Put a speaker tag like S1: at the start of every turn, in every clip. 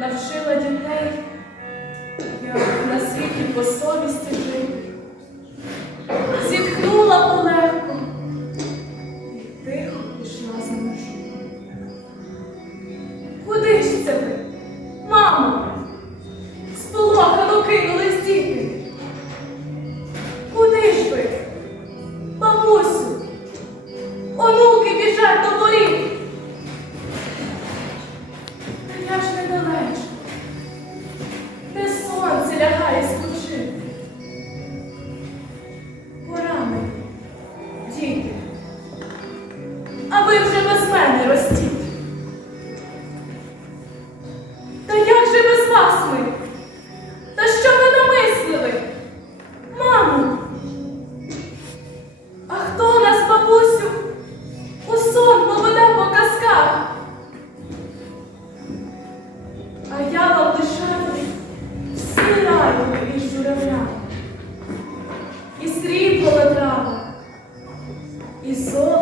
S1: навчила дітей, як на світі по совісті жити. Зітхнула полегко і тихо пішла за межу. Куди ж це ви, а ви вже без мене ростіть. Та як же без вас ми? Та що ви намислили? Мамо! А хто нас, бабусю, у сон поведе по казках? А я вам лишаю всі райки із журавля, і срібло на травах, і золото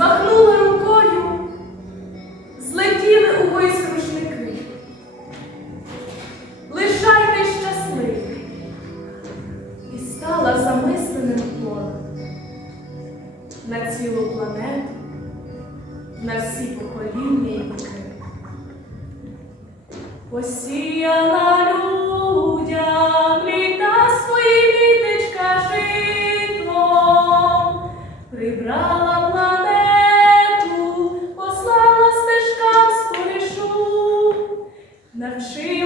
S1: Змахнула рукою, злетіли увесь рушники. Лишайте щасливі. І стала замисленим полем на цілу планету, на всі покоління і віки. Посіяла людям літа свої вітечка житлом, прибрала планету,